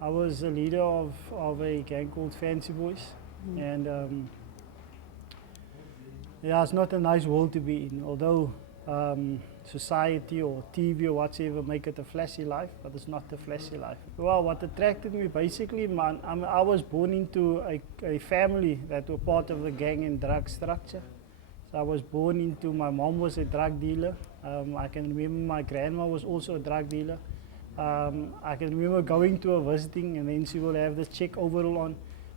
I was a leader of a gang called Fancy Boys, and yeah, it's not a nice world to be in. Although society or TV or whatever make it a flashy life, but it's not a flashy life. Well, what attracted me basically, man, I was born into a family that were part of the gang and drug structure. So I was born into, my mom was a drug dealer. I can remember my grandma was also a drug dealer. I can remember going to her visiting, and then she will have the check overall on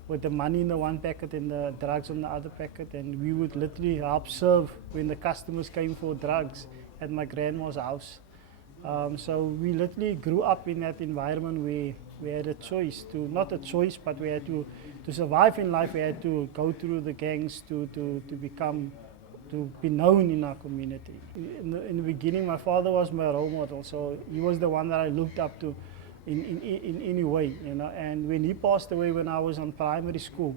with the money in the one packet and the drugs on the other packet, and we would literally help serve when the customers came for drugs at my grandma's house. So we literally grew up in that environment where we had a choice to, not a choice, but we had to survive in life. We had to go through the gangs to become, to be known in our community. In the beginning, my father was my role model, so he was the one that I looked up to in any way, you know. And when he passed away when I was in primary school,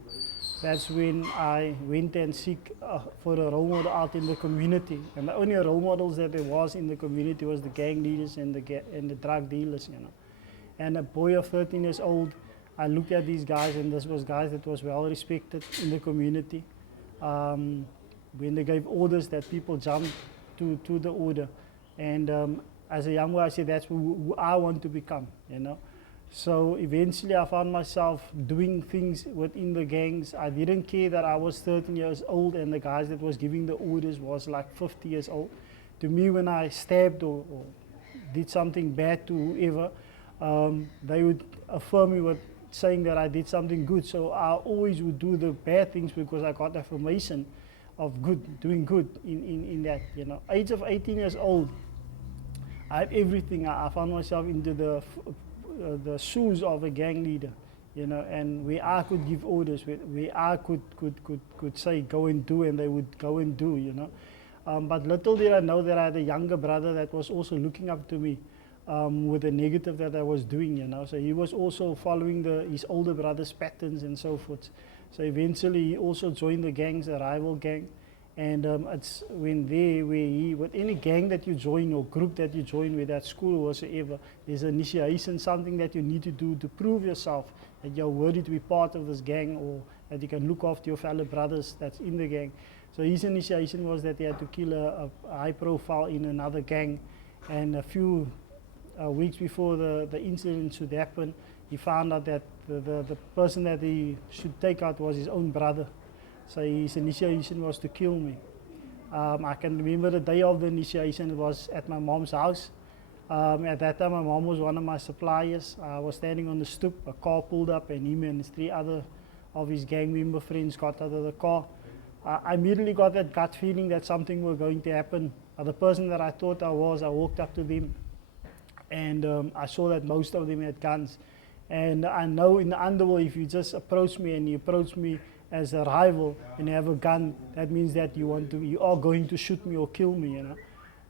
that's when I went and seek for a role model out in the community. And the only role models that there was in the community was the gang leaders and the drug dealers, you know. And a boy of 13 years old, I looked at these guys, and this was guys that was well respected in the community. When they gave orders, that people jumped to the order. And as a young boy, I said, that's who I want to become, you know. So eventually I found myself doing things within the gangs. I didn't care that I was 13 years old and the guys that was giving the orders was like 50 years old. To me, when I stabbed or did something bad to whoever, they would affirm me with saying that I did something good. So I always would do the bad things because I got affirmation of good, doing good in that, you know. Age of 18 years old, I had everything. I found myself into the shoes of a gang leader, you know, and where I could give orders, where I could say go and do, and they would go and do, you know. But little did I know that I had a younger brother that was also looking up to me with the negative that I was doing, you know. So he was also following his older brother's patterns and so forth. So eventually he also joined the gangs, a rival gang. And it's when with any gang that you join or group that you join, with at school or whatsoever, there's initiation, something that you need to do to prove yourself that you're worthy to be part of this gang, or that you can look after your fellow brothers that's in the gang. So his initiation was that he had to kill a high profile in another gang, and a few weeks before the incident should happen, he found out that the person that he should take out was his own brother. So his initiation was to kill me. I can remember the day of the initiation. It was at my mom's house. At that time, my mom was one of my suppliers. I was standing on the stoop. A car pulled up, and him and his 3 other of his gang member friends got out of the car. I immediately got that gut feeling that something was going to happen. The person that I thought I walked up to them, and I saw that most of them had guns. And I know in the underworld, if you just approach me and you approach me as a rival and you have a gun, that means that you are going to shoot me or kill me, you know.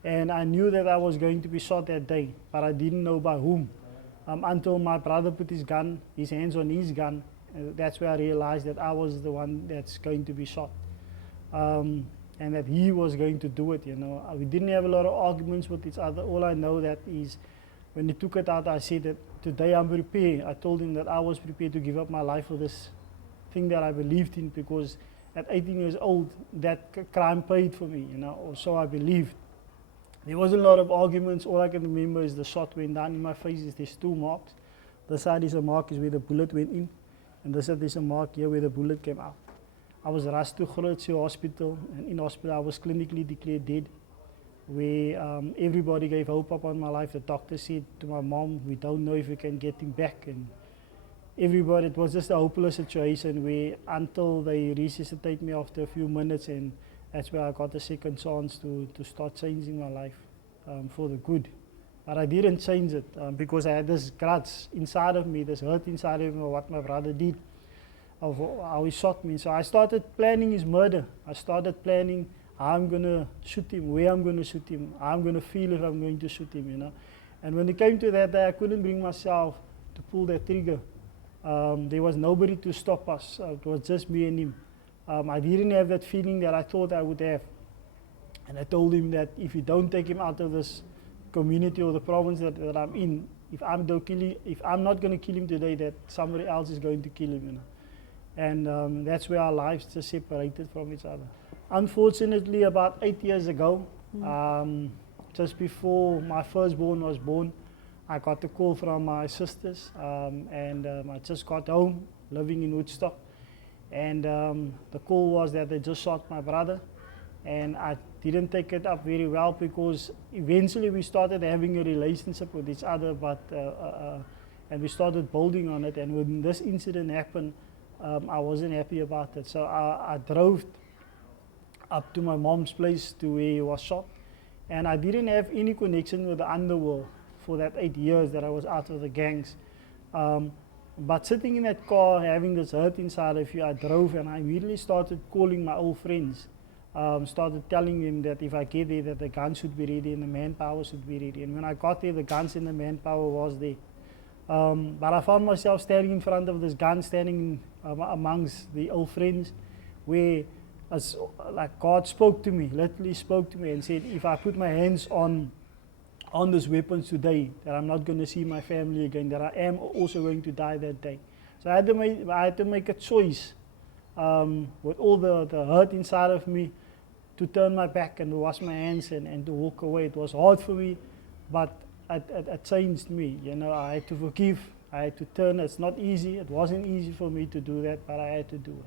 And I knew that I was going to be shot that day, but I didn't know by whom. Until my brother put his hands on his gun, that's where I realized that I was the one that's going to be shot. And that he was going to do it, you know. We didn't have a lot of arguments with each other. All I know that is, when he took it out, I said that today I'm prepared. I told him that I was prepared to give up my life for this thing that I believed in, because at 18 years old, that crime paid for me, you know, or so I believed. There wasn't a lot of arguments. All I can remember is the shot went down in my face. There's 2 marks. This side is a mark is where the bullet went in, and this side is a mark here where the bullet came out. I was rushed to Grootsee Hospital, and in hospital I was clinically declared dead, where everybody gave hope upon my life. The doctor said to my mom, we don't know if we can get him back, and everybody, it was just a hopeless situation, where until they resuscitate me after a few minutes, and that's where I got a second chance to start changing my life for the good. But I didn't change it because I had this grudge inside of me, this hurt inside of me of what my brother did, of how he shot me. So I started planning his murder. I started planning how I'm going to shoot him, where I'm going to shoot him, how I'm going to feel if I'm going to shoot him, you know. And when it came to that day, I couldn't bring myself to pull that trigger. There was nobody to stop us. It was just me and him. I didn't have that feeling that I thought I would have. And I told him that if you don't take him out of this community or the province that I'm in, if I'm not going to kill him today, that somebody else is going to kill him, you know. And that's where our lives just separated from each other. Unfortunately, about 8 years ago, just before my firstborn was born, I got a call from my sisters, and I just got home, living in Woodstock, and the call was that they just shot my brother, and I didn't take it up very well because eventually we started having a relationship with each other, but and we started building on it, and when this incident happened, I wasn't happy about it, so I drove up to my mom's place to where he was shot, and I didn't have any connection with the underworld for that 8 years that I was out of the gangs. But sitting in that car, having this hurt inside of you, I drove and I immediately started calling my old friends. Started telling them that if I get there, that the guns should be ready and the manpower should be ready. And when I got there, the guns and the manpower was there. But I found myself standing in front of this gun, standing amongst the old friends, where like God spoke to me, literally spoke to me and said, if I put my hands on these weapons today, that I'm not going to see my family again, that I am also going to die that day. So I had to make a choice with all the hurt inside of me, to turn my back and wash my hands and to walk away. It was hard for me, but it changed me. You know, I had to forgive, I had to turn. It's not easy, it wasn't easy for me to do that, but I had to do it.